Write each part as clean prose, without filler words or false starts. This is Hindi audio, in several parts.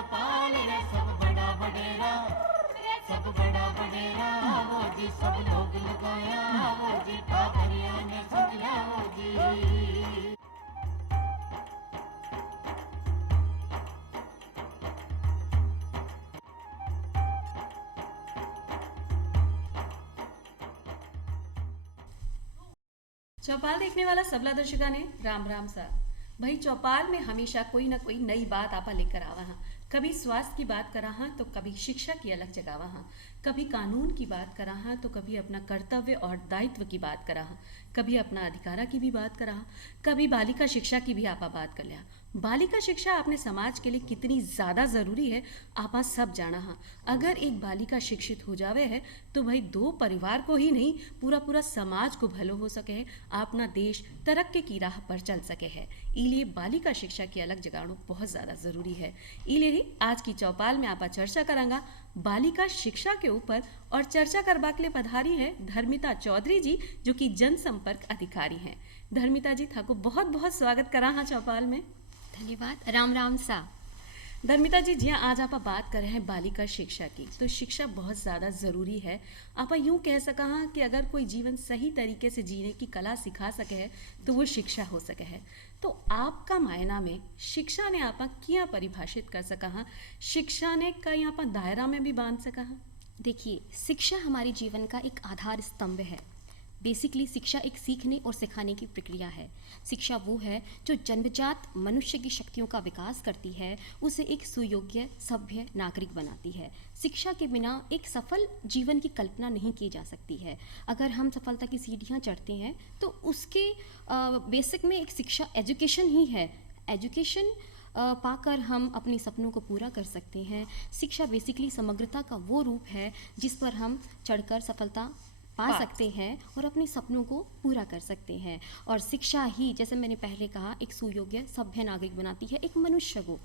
चौपाल रे सब बड़ा बडेरा, सब बड़ा बडेरा वो जी, सब लोग लगाया वो जी, ठाकरिया ने समझा वो जी। चौपाल देखने वाला सबला दर्शका ने राम राम सा। भाई चौपाल में हमेशा कोई ना कोई नई बात आपा लेकर आवा हाँ। कभी स्वास्थ्य की बात करा हाँ तो कभी शिक्षा की अलग जगावा हाँ, कभी कानून की बात करा हाँ तो कभी अपना कर्तव्य और दायित्व की बात करा हाँ, कभी अपना अधिकारा की भी बात करा हाँ, कभी बालिका शिक्षा की भी आपा बात कर लिया। बालिका शिक्षा अपने समाज के लिए कितनी ज़्यादा ज़रूरी है आपा सब जाना हाँ। अगर एक बालिका शिक्षित हो जावे है तो भाई दो परिवार को ही नहीं पूरा पूरा समाज को भलो हो सके है, अपना देश तरक्की की राह पर चल सके है। इलिए बालिका शिक्षा की अलग जगाणु बहुत ज़्यादा ज़रूरी है। इलिए ही आज की चौपाल में आपा चर्चा करांगा बालिका शिक्षा के ऊपर, और चर्चा करवा के लिए पधारी है धर्मिता चौधरी जी जो कि जनसंपर्क अधिकारी हैं। धर्मिता जी थाको बहुत बहुत स्वागत करा हाँ चौपाल में। धन्यवाद। राम राम सा। धर्मिता जी जिया आज आप बात कर रहे हैं बालिका शिक्षा की, तो शिक्षा बहुत ज़्यादा ज़रूरी है। आप यूँ कह सका हाँ कि अगर कोई जीवन सही तरीके से जीने की कला सिखा सके है तो वो शिक्षा हो सके है। तो आपका मायना में शिक्षा ने आपा क्या परिभाषित कर सका हाँ, शिक्षा ने कहीं आपा दायरा में भी बांध सका हाँ? देखिए, शिक्षा हमारे जीवन का एक आधार स्तंभ है। बेसिकली शिक्षा एक सीखने और सिखाने की प्रक्रिया है। शिक्षा वो है जो जन्मजात मनुष्य की शक्तियों का विकास करती है, उसे एक सुयोग्य सभ्य नागरिक बनाती है। शिक्षा के बिना एक सफल जीवन की कल्पना नहीं की जा सकती है। अगर हम सफलता की सीढ़ियाँ चढ़ते हैं तो उसके बेसिक में एक शिक्षा एजुकेशन ही है। एजुकेशन पाकर हम अपने सपनों को पूरा कर सकते हैं। शिक्षा बेसिकली समग्रता का वो रूप है जिस पर हम चढ़कर सफलता पा सकते हैं और अपने सपनों को पूरा कर सकते हैं। और शिक्षा ही, जैसे मैंने पहले कहा, एक सुयोग्य सभ्य नागरिक बनाती है एक मनुष्य को।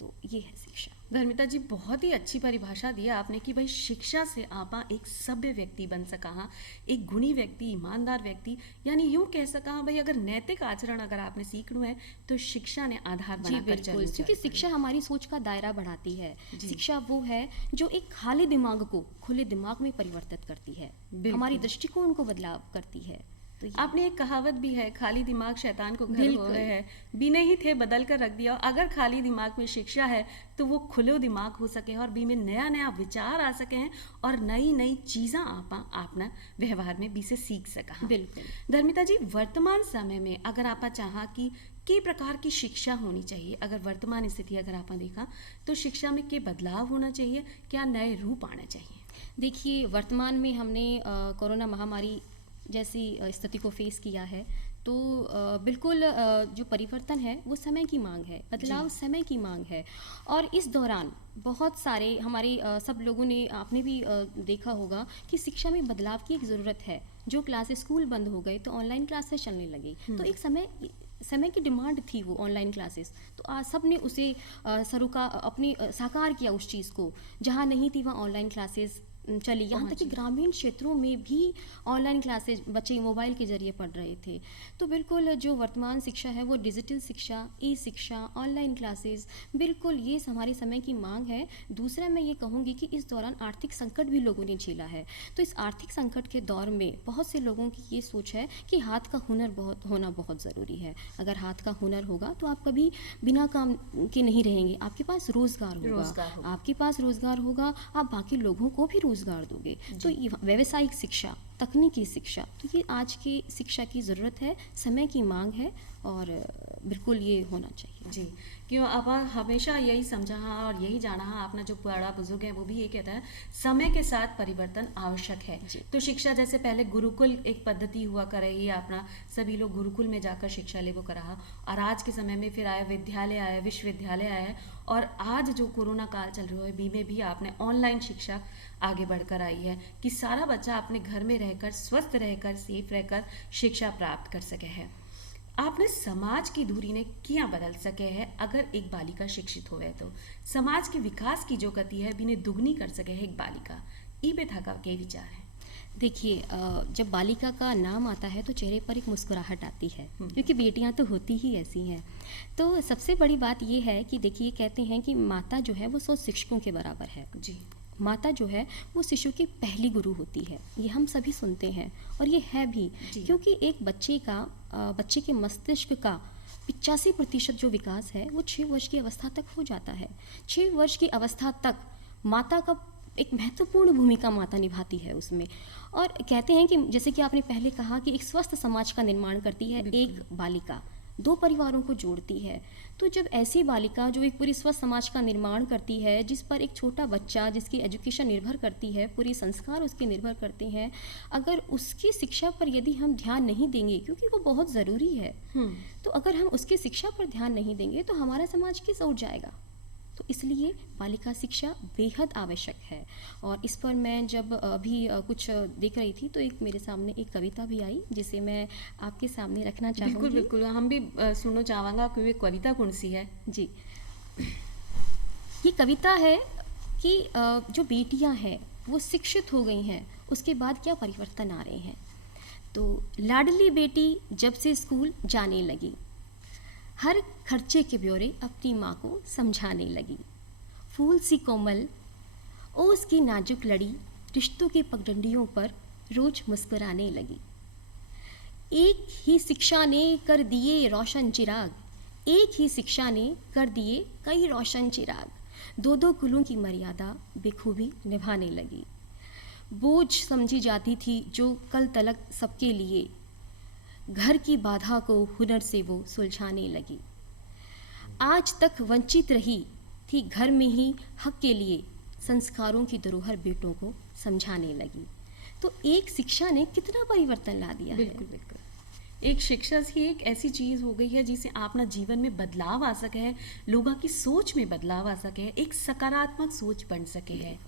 तो ये है शिक्षा। धर्मिता जी बहुत ही अच्छी परिभाषा दिया आपने कि भाई शिक्षा से आपा एक सभ्य व्यक्ति बन सका हाँ, एक गुणी व्यक्ति, ईमानदार व्यक्ति, यानी यूँ कह सका हाँ भाई अगर नैतिक आचरण अगर आपने सीखना है तो शिक्षा ने आधार बनाकर चलना, क्योंकि शिक्षा हमारी सोच का दायरा बढ़ाती है। शिक्षा वो है जो एक खाली दिमाग को खुले दिमाग में परिवर्तित करती है, हमारी दृष्टिकोण को बदलाव करती है। तो आपने एक कहावत भी है, खाली दिमाग शैतान को घर हो गए है, बिने ही थे बदल कर रख दिया। अगर खाली दिमाग में शिक्षा है तो वो खुले दिमाग हो सके और बी में नया नया विचार आ सके हैं और नई नई चीज़ें आप अपना व्यवहार में भी से सीख सका। बिल्कुल। धर्मिता जी वर्तमान समय में अगर आप चाहा कि कई प्रकार की शिक्षा होनी चाहिए, अगर वर्तमान स्थिति अगर आप देखा तो शिक्षा में क्या बदलाव होना चाहिए, क्या नए रूप आने चाहिए? देखिए, वर्तमान में हमने कोरोना महामारी जैसी स्थिति को फेस किया है, तो बिल्कुल जो परिवर्तन है वो समय की मांग है, बदलाव समय की मांग है। और इस दौरान बहुत सारे हमारे सब लोगों ने, आपने भी देखा होगा कि शिक्षा में बदलाव की एक ज़रूरत है। जो क्लासेस स्कूल बंद हो गए तो ऑनलाइन क्लासेस चलने लगी, तो एक समय की डिमांड थी वो ऑनलाइन क्लासेस, तो आज सब ने उसे अपने साकार किया उस चीज़ को। जहाँ नहीं थी वहाँ ऑनलाइन क्लासेस चली, यहाँ तक कि ग्रामीण क्षेत्रों में भी ऑनलाइन क्लासेज बच्चे मोबाइल के जरिए पढ़ रहे थे। तो बिल्कुल जो वर्तमान शिक्षा है वो डिजिटल शिक्षा, ई शिक्षा, ऑनलाइन क्लासेस, बिल्कुल ये हमारे समय की मांग है। दूसरा मैं ये कहूँगी कि इस दौरान आर्थिक संकट भी लोगों ने झेला है, तो इस आर्थिक संकट के दौर में बहुत से लोगों की ये सोच है कि हाथ का हुनर होना बहुत ज़रूरी है। अगर हाथ का हुनर होगा तो आप कभी बिना काम के नहीं रहेंगे, आपके पास रोज़गार होगा, आपके पास रोज़गार होगा, आप बाकी लोगों को भी रोजगार दोगे। तो व्यावसायिक शिक्षा, तकनीकी शिक्षा, तो ये आज की शिक्षा की ज़रूरत है, समय की मांग है और बिल्कुल ये होना चाहिए। जी, क्यों आप हमेशा यही समझा और यही जाना अपना जो बड़ा बुजुर्ग है वो भी ये कहता है समय के साथ परिवर्तन आवश्यक है। तो शिक्षा जैसे पहले गुरुकुल एक पद्धति हुआ कर रही है, अपना सभी लोग गुरुकुल में जाकर शिक्षा ले वो करा, और आज के समय में फिर आया विद्यालय, आया विश्वविद्यालय आया, और आज जो कोरोना काल चल रहा है बी में भी आपने ऑनलाइन शिक्षा आगे बढ़कर आई है कि सारा बच्चा अपने घर में रहकर स्वस्थ रहकर सेफ रहकर शिक्षा प्राप्त कर सके है। आपने समाज की दूरी ने क्या बदल सके है अगर एक बालिका शिक्षित होवे तो समाज के विकास की जो गति है बिने दुगनी कर सके है एक बालिका, ई पे था का क्या विचार है? देखिए जब बालिका का नाम आता है तो चेहरे पर एक मुस्कुराहट आती है, क्योंकि बेटियां तो होती ही ऐसी हैं। तो सबसे बड़ी बात ये है कि देखिए कहते हैं कि माता जो है वो 100 शिक्षकों के बराबर है। जी। माता जो है वो शिशु की पहली गुरु होती है, ये हम सभी सुनते हैं और ये है भी, क्योंकि एक बच्चे के मस्तिष्क का 85% जो विकास है वो 6 वर्ष की अवस्था तक हो जाता है। 6 वर्ष की अवस्था तक माता का एक महत्वपूर्ण भूमिका माता निभाती है उसमें। और कहते हैं कि जैसे कि आपने पहले कहा कि एक स्वस्थ समाज का निर्माण करती है एक बालिका, 2 परिवारों को जोड़ती है। तो जब ऐसी बालिका जो एक पूरी स्वस्थ समाज का निर्माण करती है, जिस पर एक छोटा बच्चा जिसकी एजुकेशन निर्भर करती है, पूरी संस्कार उसके निर्भर करते हैं, अगर उसकी शिक्षा पर यदि हम ध्यान नहीं देंगे, क्योंकि वो बहुत ज़रूरी है, तो अगर हम उसकी शिक्षा पर ध्यान नहीं देंगे तो हमारा समाज किस ओर जाएगा। तो इसलिए बालिका शिक्षा बेहद आवश्यक है। और इस पर मैं जब अभी कुछ देख रही थी तो एक मेरे सामने एक कविता भी आई जिसे मैं आपके सामने रखना चाहूँगी। बिल्कुल बिल्कुल, हम भी सुनना चाहेंगे कि वे कविता कौन सी है। जी, ये कविता है कि जो बेटियां हैं वो शिक्षित हो गई हैं, उसके बाद क्या परिवर्तन आ रहे हैं। तो लाडली बेटी जब से स्कूल जाने लगी, हर खर्चे के ब्यौरे अपनी माँ को समझाने लगी। फूल सी कोमल ओस की नाजुक लड़ी रिश्तों के पगडंडियों पर रोज मुस्कुराने लगी। एक ही शिक्षा ने कर दिए रोशन चिराग, एक ही शिक्षा ने कर दिए कई रोशन चिराग। 2 कुलों की मर्यादा बेखूबी निभाने लगी। बोझ समझी जाती थी जो कल तलक सबके लिए, घर की बाधा को हुनर से वो सुलझाने लगी। आज तक वंचित रही थी घर में ही हक के लिए, संस्कारों की धरोहर बेटों को समझाने लगी। तो एक शिक्षा ने कितना परिवर्तन ला दिया है। बिल्कुल बिल्कुल, एक शिक्षा ही एक ऐसी चीज़ हो गई है जिससे अपना जीवन में बदलाव आ सके है, लोगों की सोच में बदलाव आ सके है, एक सकारात्मक सोच बन सके है।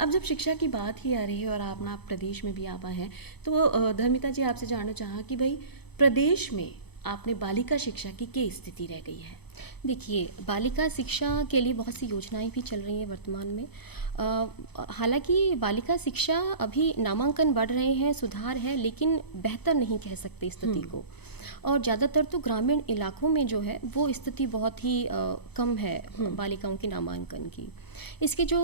अब जब शिक्षा की बात ही आ रही है और आप ना प्रदेश में भी आप हैं, तो धर्मिता जी आपसे जानना चाहा कि भाई प्रदेश में आपने बालिका शिक्षा की क्या स्थिति रह गई है। देखिए, बालिका शिक्षा के लिए बहुत सी योजनाएं भी चल रही हैं वर्तमान में। हालांकि बालिका शिक्षा अभी नामांकन बढ़ रहे हैं, सुधार है, लेकिन बेहतर नहीं कह सकते स्थिति को। और ज़्यादातर तो ग्रामीण इलाकों में जो है वो स्थिति बहुत ही कम है बालिकाओं के नामांकन की। इसके जो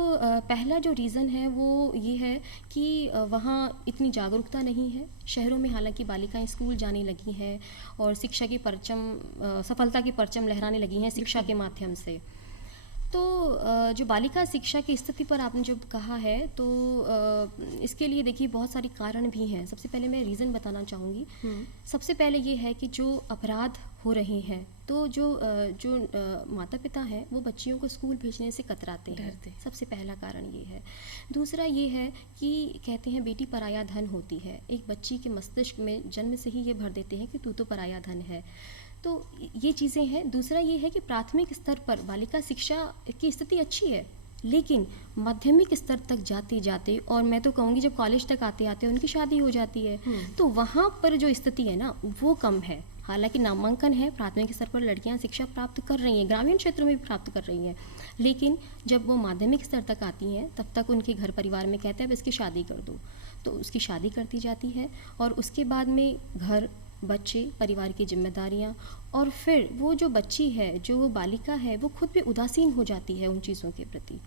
पहला जो रीज़न है वो ये है कि वहाँ इतनी जागरूकता नहीं है। शहरों में हालांकि बालिकाएं स्कूल जाने लगी हैं और शिक्षा की परचम सफलता की परचम लहराने लगी हैं शिक्षा के माध्यम से। तो जो बालिका शिक्षा की स्थिति पर आपने जब कहा है तो इसके लिए देखिए बहुत सारे कारण भी हैं। सबसे पहले मैं रीज़न बताना चाहूँगी। सबसे पहले ये है कि जो अपराध हो रहे हैं तो जो माता पिता हैं वो बच्चियों को स्कूल भेजने से कतराते हैं। सबसे पहला कारण ये है। दूसरा ये है कि कहते हैं बेटी पराया धन होती है। एक बच्ची के मस्तिष्क में जन्म से ही ये भर देते हैं कि तू तो पराया धन है। तो ये चीज़ें हैं। दूसरा ये है कि प्राथमिक स्तर पर बालिका शिक्षा की स्थिति अच्छी है, लेकिन माध्यमिक स्तर तक जाते जाते और मैं तो कहूँगी जब कॉलेज तक आते आते उनकी शादी हो जाती है, तो वहाँ पर जो स्थिति है ना वो कम है। हालांकि नामांकन है, प्राथमिक स्तर पर लड़कियां शिक्षा प्राप्त कर रही हैं, ग्रामीण क्षेत्रों में भी प्राप्त कर रही हैं, लेकिन जब वो माध्यमिक स्तर तक आती हैं तब तक उनके घर परिवार में कहते हैं अब इसकी शादी कर दो, तो उसकी शादी कर दी जाती है। और उसके बाद में घर, बच्चे, परिवार की जिम्मेदारियां, और फिर वो जो बच्ची है, जो वो बालिका है, वो खुद भी उदासीन हो जाती है उन चीज़ों के प्रति।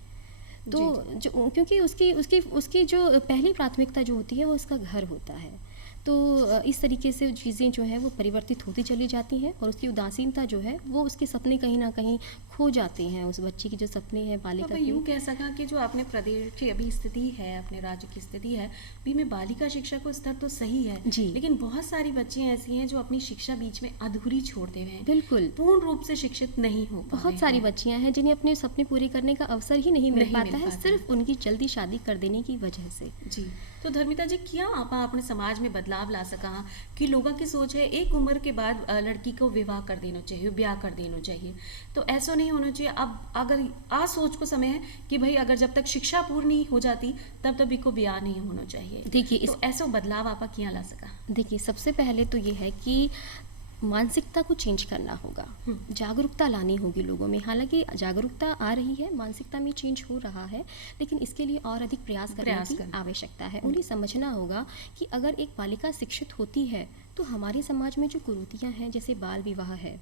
तो जो क्योंकि उसकी जो पहली प्राथमिकता जो होती है वो उसका घर होता है। तो इस तरीके से चीज़ें जो हैं वो परिवर्तित होती चली जाती हैं और उसकी उदासीनता जो है वो उसके सपने कहीं ना कहीं खो जाते हैं। उस बच्चे के जो सपने हैं बालिका तो यूँ कह सका कि जो अपने प्रदेश की अभी स्थिति है, अपने राज्य की स्थिति है, भी में बालिका शिक्षा को स्तर तो सही है जी, लेकिन बहुत सारी बच्चियाँ ऐसी हैं जो अपनी शिक्षा बीच में अधूरी छोड़ते हुए हैं, बिल्कुल पूर्ण रूप से शिक्षित नहीं हो। बहुत सारी बच्चियाँ हैं जिन्हें अपने सपने पूरे करने का अवसर ही नहीं मिल पाता है, सिर्फ उनकी जल्दी शादी कर देने की वजह से। जी, तो धर्मिता जी क्या आप अपने समाज में बदलाव ला सका कि लोगों की सोच है एक उम्र के बाद लड़की को विवाह कर देना चाहिए, ब्याह कर देना चाहिए, तो ऐसा नहीं होना चाहिए। अब अगर आ सोच को समय है कि भाई अगर जब तक शिक्षा पूर्ण नहीं हो जाती तब तक इको ब्याह नहीं होना चाहिए। देखिए तो ऐसा बदलाव आप क्या ला सका। देखिए सबसे पहले तो ये है कि मानसिकता को चेंज करना होगा, जागरूकता लानी होगी लोगों में। हालांकि जागरूकता आ रही है, मानसिकता में चेंज हो रहा है, लेकिन इसके लिए और अधिक प्रयास करने की आवश्यकता है। उन्हें समझना होगा कि अगर एक बालिका शिक्षित होती है तो हमारे समाज में जो कुरीतियाँ हैं, जैसे बाल विवाह है,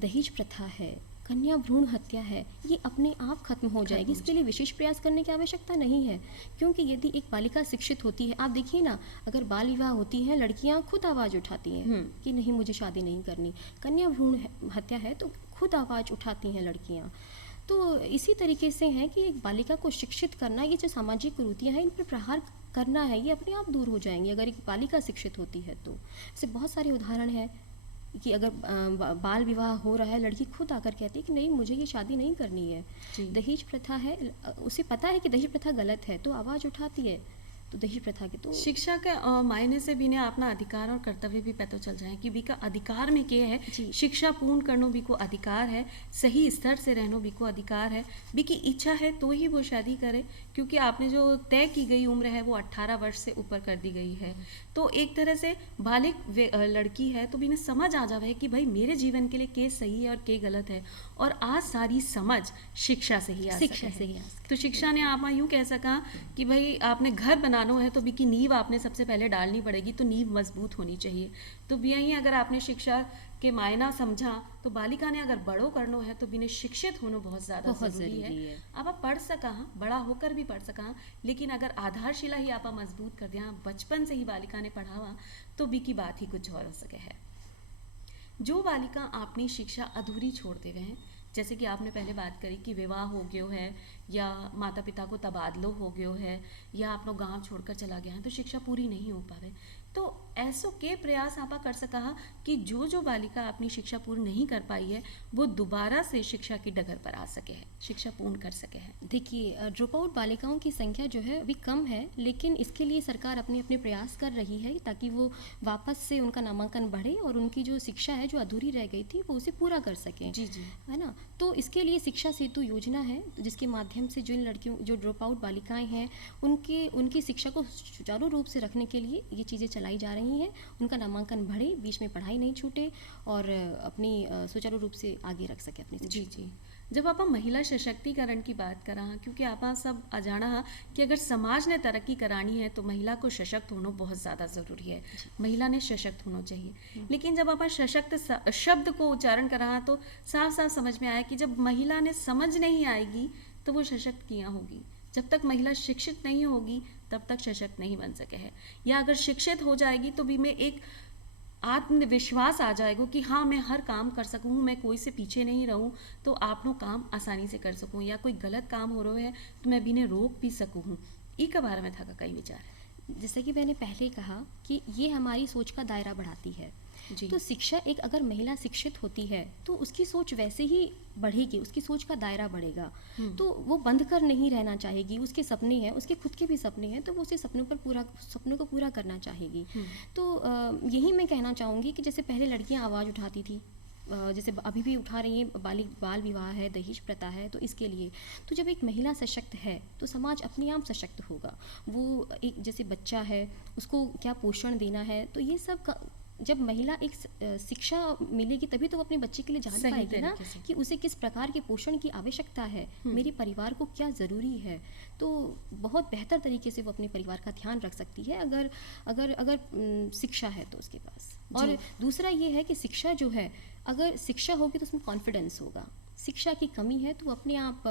दहेज प्रथा है, कन्या भ्रूण हत्या है, ये अपने आप खत्म हो जाएगी। इसके लिए विशेष प्रयास करने की आवश्यकता नहीं है, क्योंकि यदि एक बालिका शिक्षित होती है, आप देखिए ना, अगर बाल विवाह होती हैं, लड़कियां खुद आवाज़ उठाती हैं कि नहीं, मुझे शादी नहीं करनी। कन्या भ्रूण हत्या है तो खुद आवाज़ उठाती हैं लड़कियां। तो इसी तरीके से है कि एक बालिका को शिक्षित करना, ये जो सामाजिक कुरीतियाँ हैं, इन पर प्रहार करना है, ये अपने आप दूर हो जाएंगी अगर एक बालिका शिक्षित होती है तो। ऐसे बहुत सारे उदाहरण हैं कि अगर बाल विवाह हो रहा है, लड़की खुद आकर कहती है कि नहीं, मुझे ये शादी नहीं करनी है। दहेज प्रथा है, उसे पता है कि दहेज प्रथा गलत है, तो आवाज़ उठाती है। तो दहेज प्रथा की तो शिक्षा के मायने से भी ने अपना अधिकार और कर्तव्य भी पता चल जाए कि बीका अधिकार में क्या है। शिक्षा पूर्ण करनो भी को अधिकार है, सही स्तर से रहनो भी को अधिकार है। बी की इच्छा है तो ही वो शादी करे, क्योंकि आपने जो तय की गई उम्र है वो 18 वर्ष से ऊपर कर दी गई है। तो एक तरह से बालिक लड़की है तो भी ने समझ आ जावे कि भाई मेरे जीवन के लिए के सही है और के गलत है। और आज सारी समझ शिक्षा से ही आ सके। तो शिक्षा ने आप यूँ कह सका कि भाई आपने घर बनाना है तो भी की नींव आपने सबसे पहले डालनी पड़ेगी, तो नींव मजबूत होनी चाहिए। तो भी यही अगर आपने शिक्षा के मायना समझा तो बालिका ने अगर बड़ो करना है तो भी शिक्षित होना बहुत ज़्यादा जरूरी है। अब आप पढ़ सका, बड़ा होकर भी पढ़ सका, लेकिन अगर आधारशिला ही आप मजबूत कर दिया, बचपन से ही बालिका ने पढ़ावा, तो बी की बात ही कुछ और हो सके है। जो बालिका अपनी शिक्षा अधूरी छोड़ दे हैं, जैसे कि आपने पहले बात करी कि विवाह हो गयो है या माता पिता को तबादलो हो गयो है या अपना गांव छोड़कर चला गया है, तो शिक्षा पूरी नहीं हो पावे। तो ऐसो के प्रयास आपा कर सका कि जो बालिका अपनी शिक्षा पूर्ण नहीं कर पाई है वो दोबारा से शिक्षा की डगर पर आ सके है, शिक्षा पूर्ण कर सके है। देखिए, ड्रॉप आउट बालिकाओं की संख्या जो है अभी कम है, लेकिन इसके लिए सरकार अपने अपने प्रयास कर रही है ताकि वो वापस से उनका नामांकन बढ़े और उनकी जो शिक्षा है जो अधूरी रह गई थी वो उसे पूरा कर सकें। जी, है ना। तो इसके लिए शिक्षा सेतु योजना है, जिसके माध्यम से जिन लड़कियों, जो ड्रॉप आउट बालिकाएँ हैं, उनकी शिक्षा को सुचारू रूप से रखने के लिए ये चीज़ें चलाई जा रही हैं। उनका नामांकन बढ़े, बीच में पढ़ाई नहीं छूटे और अपनी सुचारू रूप से आगे रख सके अपनी। जी। जब आप महिला सशक्तिकरण की बात करा, क्योंकि आप सब अजाना कि अगर समाज ने तरक्की करानी है तो महिला को सशक्त होना बहुत ज़्यादा ज़रूरी है। महिला ने सशक्त होना चाहिए। लेकिन जब आप सशक्त शब्द को उच्चारण करा तो साफ साफ समझ में आया कि जब महिला ने समझ नहीं आएगी तो वो सशक्त किया होगी। जब तक महिला शिक्षित नहीं होगी तब तक सशक्त नहीं बन सके है। या अगर शिक्षित हो जाएगी तो भी में एक आत्मविश्वास आ जाएगा कि हाँ, मैं हर काम कर सकूँ, मैं कोई से पीछे नहीं रहूँ, तो आप लोग काम आसानी से कर सकूँ। या कोई गलत काम हो रहा है तो मैं भी ने रोक भी सकूँ। ई के बारे में था कई विचार है। जैसे कि मैंने पहले कहा कि ये हमारी सोच का दायरा बढ़ाती है। तो शिक्षा, एक अगर महिला शिक्षित होती है तो उसकी सोच वैसे ही बढ़ेगी, उसकी सोच का दायरा बढ़ेगा। तो वो बंद कर नहीं रहना चाहेगी, उसके सपने हैं, उसके खुद के भी सपने हैं, तो वो उसे सपनों को पूरा करना चाहेगी। तो यही मैं कहना चाहूँगी कि जैसे पहले लड़कियाँ आवाज़ उठाती थी, जैसे अभी भी उठा रही हैं, बाल विवाह है, दहेज प्रथा है, तो इसके लिए तो जब एक महिला सशक्त है तो समाज अपने आप सशक्त होगा। वो एक जैसे बच्चा है, उसको क्या पोषण देना है, तो ये सब जब महिला एक शिक्षा मिलेगी तभी तो वो अपने बच्चे के लिए जान पाएगी ना कि उसे किस प्रकार के पोषण की आवश्यकता है, मेरे परिवार को क्या ज़रूरी है। तो बहुत बेहतर तरीके से वो अपने परिवार का ध्यान रख सकती है अगर शिक्षा है तो उसके पास। और दूसरा ये है कि शिक्षा जो है, अगर शिक्षा होगी तो उसमें कॉन्फिडेंस होगा। शिक्षा की कमी है तो अपने आप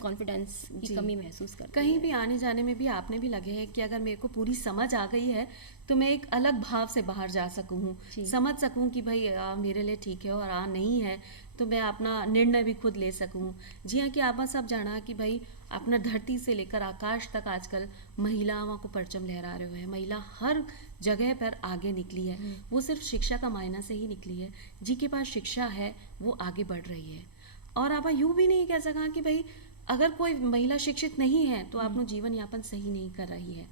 कॉन्फिडेंस की कमी महसूस करते कहीं भी आने जाने में भी आपने भी लगे है कि अगर मेरे को पूरी समझ आ गई है तो मैं एक अलग भाव से बाहर जा सकूँ, समझ सकूँ कि भाई मेरे लिए ठीक है और नहीं है, तो मैं अपना निर्णय भी खुद ले सकूँ। जी हाँ, कि आप सब जाना कि भाई अपना धरती से लेकर आकाश तक आजकल महिलाओं को परचम लहरा रहे हुए हैं। महिला हर जगह पर आगे निकली है, वो सिर्फ शिक्षा का मायना से ही निकली है। जी के पास शिक्षा है वो आगे बढ़ रही है। और आप यूँ भी नहीं कह सका कि भाई अगर कोई महिला शिक्षित नहीं है तो आपनो जीवन यापन सही नहीं कर रही है।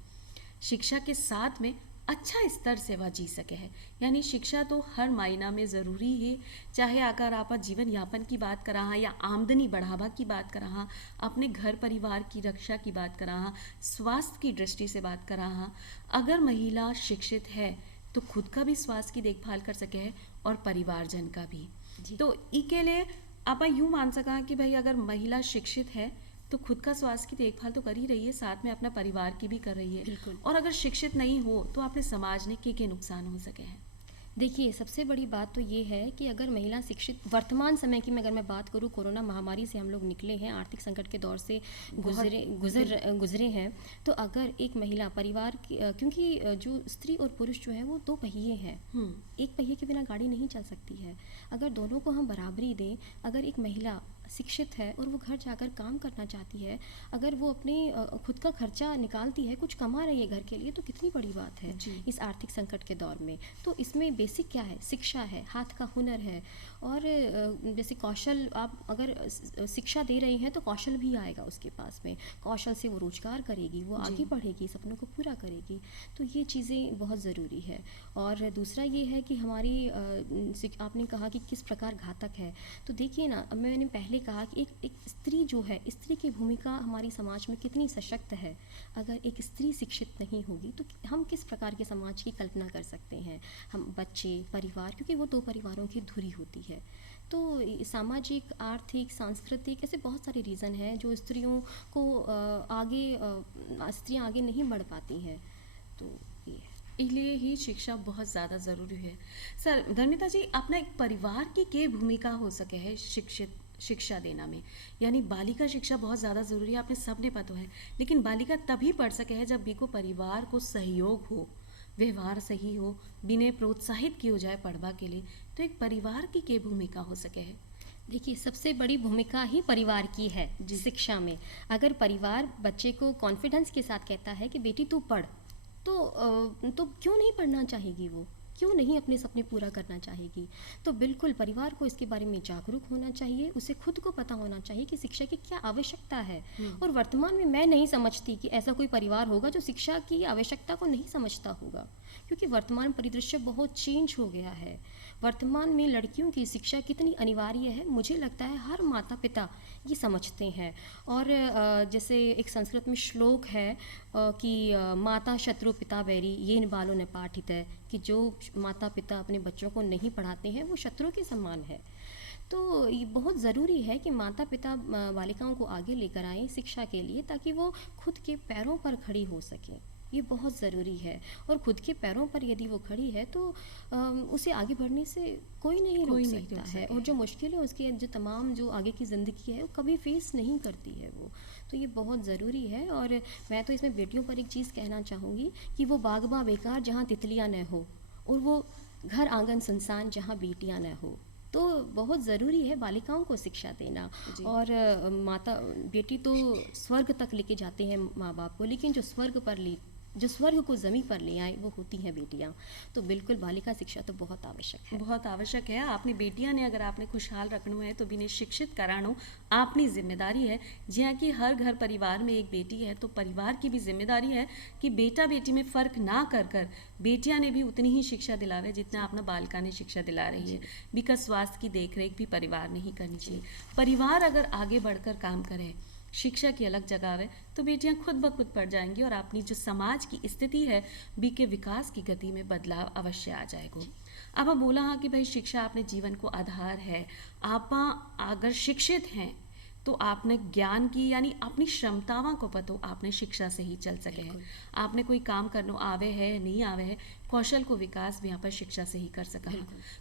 शिक्षा के साथ में अच्छा स्तर से वह जी सके है, यानी शिक्षा तो हर मायना में ज़रूरी है। चाहे अगर आप जीवन यापन की बात करा हाँ, या आमदनी बढ़ावा की बात करा हाँ, अपने घर परिवार की रक्षा की बात करा हाँ, स्वास्थ्य की दृष्टि से बात करा हाँ, अगर महिला शिक्षित है तो खुद का भी स्वास्थ्य की देखभाल कर सके है और परिवारजन का भी। जी। तो ई के लिए आप यूँ मान सका कि भाई अगर महिला शिक्षित है तो खुद का स्वास्थ्य की देखभाल तो कर ही रही है, साथ में अपना परिवार की भी कर रही है। बिल्कुल। और अगर शिक्षित नहीं हो तो अपने समाज ने के नुकसान हो सके हैं। देखिए, सबसे बड़ी बात तो ये है कि अगर महिला शिक्षित वर्तमान समय की अगर मैं बात करूँ, कोरोना महामारी से हम लोग निकले हैं, आर्थिक संकट के दौर से गुजरे हैं। तो अगर एक महिला परिवार की क्योंकि जो स्त्री और पुरुष जो है वो दो पहिए हैं, एक पहिए के बिना गाड़ी नहीं चल सकती है। अगर दोनों को हम बराबरी दें, अगर एक महिला शिक्षित है और वो घर जाकर काम करना चाहती है, अगर वो अपने खुद का खर्चा निकालती है, कुछ कमा रही है घर के लिए, तो कितनी बड़ी बात है इस आर्थिक संकट के दौर में। तो इसमें बेसिक क्या है? शिक्षा है, हाथ का हुनर है, और जैसे कौशल, आप अगर शिक्षा दे रही हैं तो कौशल भी आएगा उसके पास में, कौशल से वो रोजगार करेगी, वो आगे बढ़ेगी, सपनों को पूरा करेगी। तो ये चीज़ें बहुत ज़रूरी है। और दूसरा ये है कि हमारी आपने कहा कि किस प्रकार घातक है, तो देखिए ना, मैंने पहले कहा कि एक स्त्री जो है, स्त्री की भूमिका हमारी समाज में कितनी सशक्त है। अगर एक स्त्री शिक्षित नहीं होगी तो हम किस प्रकार के समाज की कल्पना कर सकते हैं? हम बच्चे, परिवार, क्योंकि वो दो परिवारों की धुरी होती है। तो सामाजिक, आर्थिक, सांस्कृतिक, ऐसे बहुत सारे रीज़न हैं जो स्त्रियों को स्त्रियाँ आगे नहीं बढ़ पाती हैं। तो ये इसलिए ही शिक्षा बहुत ज़्यादा ज़रूरी है। सर धर्मिता जी, अपना एक परिवार की क्या भूमिका हो सके है शिक्षा देना में? यानी बालिका शिक्षा बहुत ज़्यादा ज़रूरी है, आपने सबने पता है, लेकिन बालिका तभी पढ़ सके है जब बीको परिवार को सहयोग हो, व्यवहार सही हो, बिना प्रोत्साहित किया जाए पढ़वा के लिए। तो एक परिवार की क्या भूमिका हो सके है? देखिए, सबसे बड़ी भूमिका ही परिवार की है शिक्षा में। अगर परिवार बच्चे को कॉन्फिडेंस के साथ कहता है कि बेटी तू पढ़, तो क्यों नहीं पढ़ना चाहेगी? वो क्यों नहीं अपने सपने पूरा करना चाहेगी? तो बिल्कुल परिवार को इसके बारे में जागरूक होना चाहिए, उसे खुद को पता होना चाहिए कि शिक्षा की क्या आवश्यकता है। और वर्तमान में मैं नहीं समझती कि ऐसा कोई परिवार होगा जो शिक्षा की आवश्यकता को नहीं समझता होगा, क्योंकि वर्तमान परिदृश्य बहुत चेंज हो गया है। वर्तमान में लड़कियों की शिक्षा कितनी अनिवार्य है, मुझे लगता है हर माता पिता ये समझते हैं। और जैसे एक संस्कृत में श्लोक है कि माता शत्रु पिता वैरी येन बालो न पाठित है, कि जो माता पिता अपने बच्चों को नहीं पढ़ाते हैं वो शत्रु के समान है। तो ये बहुत ज़रूरी है कि माता पिता बालिकाओं को आगे लेकर आएँ शिक्षा के लिए, ताकि वो खुद के पैरों पर खड़ी हो सकें। ये बहुत ज़रूरी है। और खुद के पैरों पर यदि वो खड़ी है तो उसे आगे बढ़ने से कोई नहीं रोक सकता है। और जो मुश्किलें उसके जो तमाम जो आगे की ज़िंदगी है वो कभी फेस नहीं करती है वो। तो ये बहुत ज़रूरी है। और मैं तो इसमें बेटियों पर एक चीज़ कहना चाहूँगी कि वो बागबां बेकार जहाँ तितलियाँ न हो, और वो घर आंगन सुनसान जहाँ बेटियाँ न हो। तो बहुत ज़रूरी है बालिकाओं को शिक्षा देना। और बेटी तो स्वर्ग तक लेके जाते हैं माँ बाप को, लेकिन जो स्वर्ग को ज़मीन पर ले आए वो होती हैं बेटियाँ। तो बिल्कुल बालिका शिक्षा तो बहुत आवश्यक है, बहुत आवश्यक है। आपने बेटियाँ ने अगर आपने खुशहाल रखना है तो बिना शिक्षित करानो आपनी जिम्मेदारी है। जिया कि हर घर परिवार में एक बेटी है, तो परिवार की भी जिम्मेदारी है कि बेटा बेटी में फ़र्क ना कर बेटियाँ ने भी उतनी ही शिक्षा दिलावे जितना अपना बालिका ने शिक्षा दिला रही है। बिकॉज स्वास्थ्य की देख रेख भी परिवार ने ही करनी चाहिए। परिवार अगर आगे बढ़कर काम करे, शिक्षा की अलग जगह है, तो बेटियां खुद ब खुद पढ़ जाएंगी और अपनी जो समाज की स्थिति है बी के विकास की गति में बदलाव अवश्य आ जाएगा। अब आप बोला हाँ कि भाई शिक्षा अपने जीवन को आधार है। आप अगर शिक्षित हैं तो आपने ज्ञान की यानी अपनी क्षमतावां को पतो आपने शिक्षा से ही चल सके हैं। आपने कोई काम करनो आवे है नहीं आवे है, कौशल को विकास भी यहाँ पर शिक्षा से ही कर सका।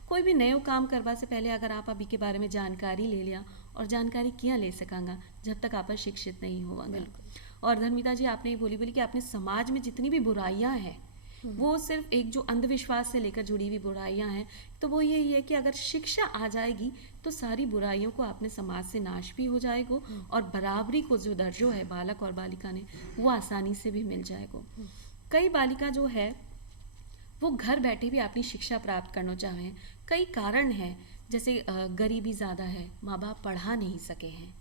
कोई भी नयो काम करवा से पहले अगर आप अभी के बारे में जानकारी ले लिया, और जानकारी क्या ले सकांगा जब तक आप शिक्षित नहीं होगा। और धर्मिता जी, आपने ये बोली कि अपने समाज में जितनी भी बुराइयां हैं वो सिर्फ एक जो अंधविश्वास से लेकर जुड़ी हुई बुराइयां हैं, तो वो यही है कि अगर शिक्षा आ जाएगी तो सारी बुराइयों को अपने समाज से नाश भी हो जाएगा, और बराबरी को जो दर्जो है बालक और बालिका ने वो आसानी से भी मिल जाएगा। कई बालिका जो है वो घर बैठे भी अपनी शिक्षा प्राप्त करना चाहें। कई कारण हैं, जैसे गरीबी ज़्यादा है, माँ बाप पढ़ा नहीं सके हैं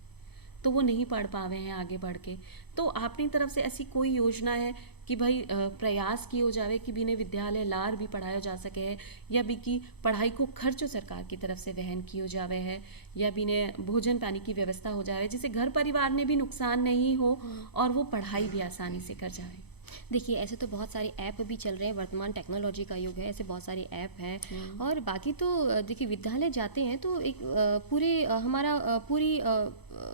तो वो नहीं पढ़ पावे हैं आगे बढ़ के। तो अपनी तरफ से ऐसी कोई योजना है कि भाई प्रयास किया जावे कि बिना विद्यालय लार भी पढ़ाया जा सके है, या भी की पढ़ाई को खर्चो सरकार की तरफ से वहन किया जावे है, या बिना भोजन पानी की व्यवस्था हो जावे जिससे घर परिवार में भी नुकसान नहीं हो और वो पढ़ाई भी आसानी से कर जाए? देखिए ऐसे तो बहुत सारे ऐप भी चल रहे हैं, वर्तमान टेक्नोलॉजी का युग है, ऐसे बहुत सारे ऐप हैं। और बाकी तो देखिए विद्यालय जाते हैं तो एक पूरे हमारा पूरी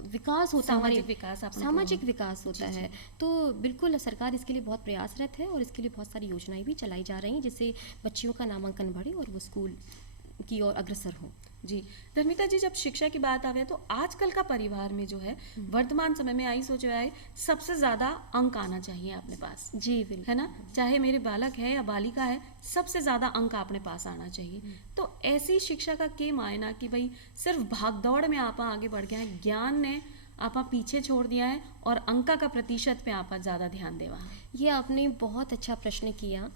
विकास होता है, सामाजिक विकास आपने सामाजिक विकास होता है। तो बिल्कुल सरकार इसके लिए बहुत प्रयासरत है और इसके लिए बहुत सारी योजनाएं भी चलाई जा रही हैं जिससे बच्चियों का नामांकन बढ़े और वो स्कूल की ओर अग्रसर हो। जी धर्मिता जी, जब शिक्षा की बात आवे तो आजकल का परिवार में जो है वर्तमान समय में आई सोच है सबसे ज्यादा अंक आना चाहिए अपने पास, जी बिल्कुल, है ना, चाहे मेरे बालक है या बालिका है, सबसे ज्यादा अंक अपने पास आना चाहिए। तो ऐसी शिक्षा का क्या मायना कि भाई सिर्फ भागदौड़ में आप आगे बढ़ गया है, ज्ञान ने आप पीछे छोड़ दिया है और अंका का प्रतिशत पे आप ज्यादा ध्यान देवा है। ये आपने बहुत अच्छा प्रश्न किया।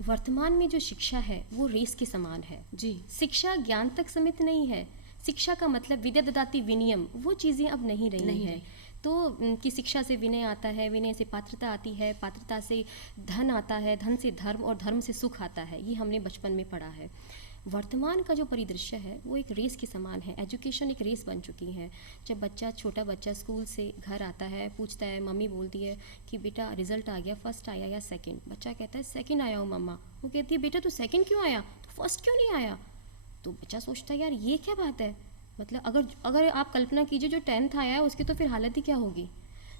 वर्तमान में जो शिक्षा है वो रेस के समान है। जी, शिक्षा ज्ञान तक सीमित नहीं है। शिक्षा का मतलब विद्या ददाति विनयम, वो चीज़ें अब नहीं रही हैं। तो कि शिक्षा से विनय आता है, विनय से पात्रता आती है, पात्रता से धन आता है, धन से धर्म और धर्म से सुख आता है। ये हमने बचपन में पढ़ा है। वर्तमान का जो परिदृश्य है वो एक रेस के समान है। एजुकेशन एक रेस बन चुकी है। जब बच्चा, छोटा बच्चा स्कूल से घर आता है, पूछता है, मम्मी बोलती है कि बेटा रिजल्ट आ गया, फर्स्ट आया या सेकंड? बच्चा कहता है सेकंड आया हूँ मम्मा। वो कहती है बेटा तू सेकंड क्यों आया, तो फर्स्ट क्यों नहीं आया? तो बच्चा सोचता है यार ये क्या बात है, मतलब अगर आप कल्पना कीजिए जो 10th आया है उसकी तो फिर हालत ही क्या होगी।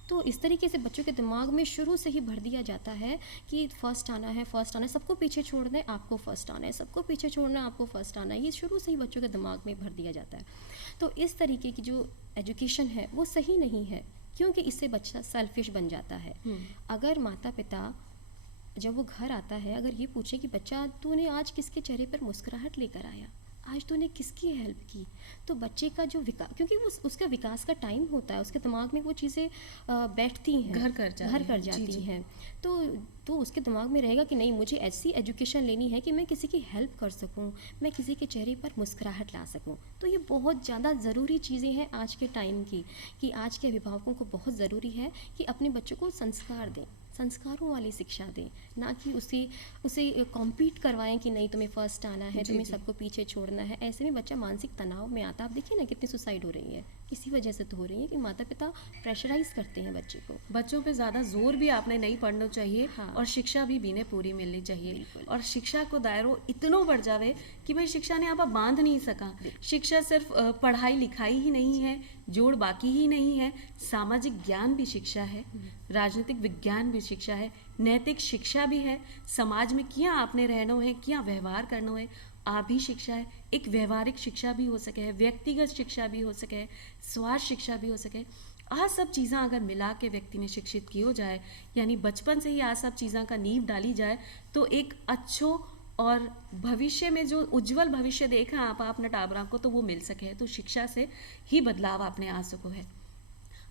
तो इस तरीके से बच्चों के दिमाग में शुरू से ही भर दिया जाता है कि फर्स्ट आना है, फर्स्ट आना है, सबको पीछे छोड़ना है, आपको फर्स्ट आना है, सबको पीछे छोड़ना है, आपको फर्स्ट आना है। ये शुरू से ही बच्चों के दिमाग में भर दिया जाता है। तो इस तरीके की जो एजुकेशन है वो सही नहीं है, क्योंकि इससे बच्चा सेल्फिश बन जाता है। अगर माता पिता जब वो घर आता है अगर ये पूछे कि बच्चा तूने आज किसके चेहरे पर मुस्कुराहट लेकर आया, आज तूने किसकी हेल्प की, तो बच्चे का जो विकास, क्योंकि वो उसका विकास का टाइम होता है, उसके दिमाग में वो चीज़ें बैठती हैं, घर कर जाती हैं। तो उसके दिमाग में रहेगा कि नहीं, मुझे ऐसी एजुकेशन लेनी है कि मैं किसी की हेल्प कर सकूं, मैं किसी के चेहरे पर मुस्कुराहट ला सकूं। तो ये बहुत ज़्यादा ज़रूरी चीज़ें हैं आज के टाइम की, कि आज के अभिभावकों को बहुत ज़रूरी है कि अपने बच्चों को संस्कार दें, संस्कारों वाली शिक्षा दें, ना कि उसे कॉम्पीट करवाएं कि नहीं तुम्हें फर्स्ट आना है, तुम्हें सबको पीछे छोड़ना है। ऐसे में बच्चा मानसिक तनाव में आता है। आप देखिए ना कितनी सुसाइड हो रही है, इसी वजह से तो हो रही है कि माता पिता प्रेशराइज करते हैं बच्चे को। बच्चों पे ज़्यादा जोर भी आपने नहीं पढ़ना चाहिए। हाँ। और शिक्षा भी बीने पूरी मिलनी चाहिए। बिल्कुल। और शिक्षा को दायरो इतनो बढ़ जावे कि भाई शिक्षा ने आप बांध नहीं सका। शिक्षा सिर्फ पढ़ाई लिखाई ही नहीं है, जोड़ बाकी ही नहीं है, सामाजिक ज्ञान भी शिक्षा है, राजनीतिक विज्ञान भी शिक्षा है, नैतिक शिक्षा भी है, समाज में क्या आपने रहना है, क्या व्यवहार करना है, आ भी शिक्षा है। एक व्यवहारिक शिक्षा भी हो सके, व्यक्तिगत शिक्षा भी हो सके, स्वास्थ्य शिक्षा भी हो सके। आ सब चीज़ें अगर मिला के व्यक्ति ने शिक्षित किया जाए, यानी बचपन से ही आ सब चीज़ों का नींव डाली जाए, तो एक अच्छो और भविष्य में जो उज्जवल भविष्य देखा आप अपने टाबरा को, तो वो मिल सके। तो शिक्षा से ही बदलाव आपने आ सको है।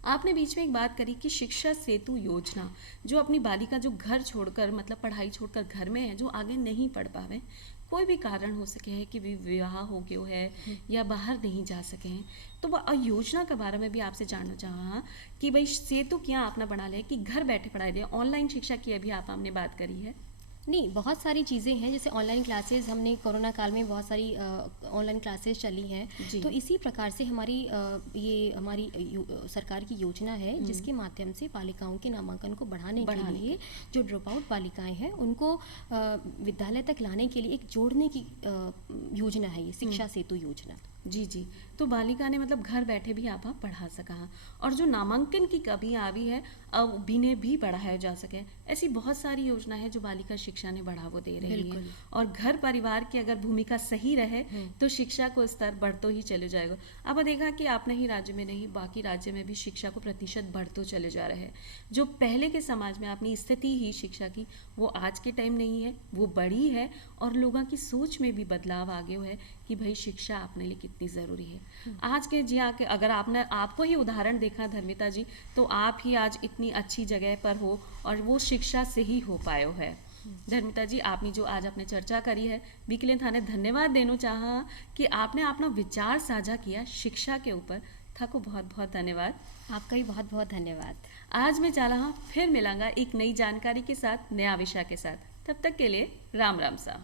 आपने बीच में एक बात करी कि शिक्षा सेतु योजना, जो अपनी बालिका जो घर छोड़कर, मतलब पढ़ाई छोड़कर घर में है, जो आगे नहीं पढ़ पावे, कोई भी कारण हो सके है कि विवाह हो गया है या बाहर नहीं जा सके हैं, तो वह योजना के बारे में भी आपसे जानना चाहा कि भाई सेतु क्या आपने बना लिया कि घर बैठे पढ़ाई दे। ऑनलाइन शिक्षा की अभी आपने बात करी है। नहीं, बहुत सारी चीज़ें हैं, जैसे ऑनलाइन क्लासेस, हमने कोरोना काल में बहुत सारी ऑनलाइन क्लासेस चली हैं। तो इसी प्रकार से ये हमारी सरकार की योजना है जिसके माध्यम से बालिकाओं के नामांकन को बढ़ाने के लिए जो ड्रॉप आउट बालिकाएं हैं उनको विद्यालय तक लाने के लिए एक जोड़ने की योजना है, ये शिक्षा सेतु योजना। जी जी, तो बालिका ने मतलब घर बैठे भी आप पढ़ा सका। और जो नामांकन की कमी आवी है अब बिने भी बढ़ाया जा सके, ऐसी बहुत सारी योजना है जो बालिका शिक्षा ने बढ़ावा दे रही है। और घर परिवार की अगर भूमिका सही रहे तो शिक्षा को स्तर बढ़तो ही चले जाएगा। अब देखा कि आपने ही राज्य में नहीं, बाकी राज्य में भी शिक्षा को प्रतिशत बढ़तो चले जा रहे हैं। जो पहले के समाज में अपनी स्थिति ही शिक्षा की, वो आज के टाइम नहीं है, वो बड़ी है। और लोगों की सोच में भी बदलाव आ गया है कि भाई शिक्षा अपने लिए कितनी ज़रूरी है। आज के जी आके अगर आपको ही उदाहरण देखा धर्मिता जी, तो आप ही आज इतनी अच्छी जगह पर हो और वो शिक्षा से ही हो पायो है। धर्मिता जी, आपने जो आज अपने चर्चा करी है बीके थाने धन्यवाद देना चाहा कि आपने अपना विचार साझा किया शिक्षा के ऊपर। था को बहुत बहुत धन्यवाद। आपका भी बहुत बहुत धन्यवाद। आज मैं चाहा फिर मिलांगा एक नई जानकारी के साथ, नया विषय के साथ। तब तक के लिए राम राम सा।